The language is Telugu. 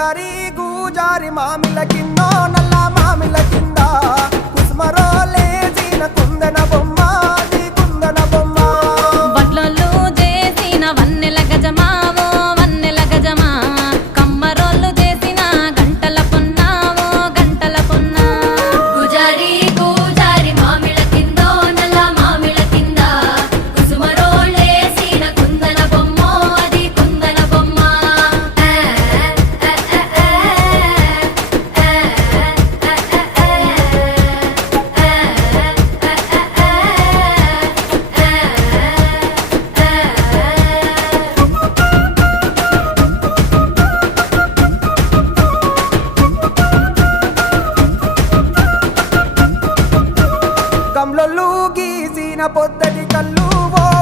పూజారి గూజారి మామిల కిన్నో నల్ల లోకంలో గీసిన పొద్దటి కళ్ళు ఓ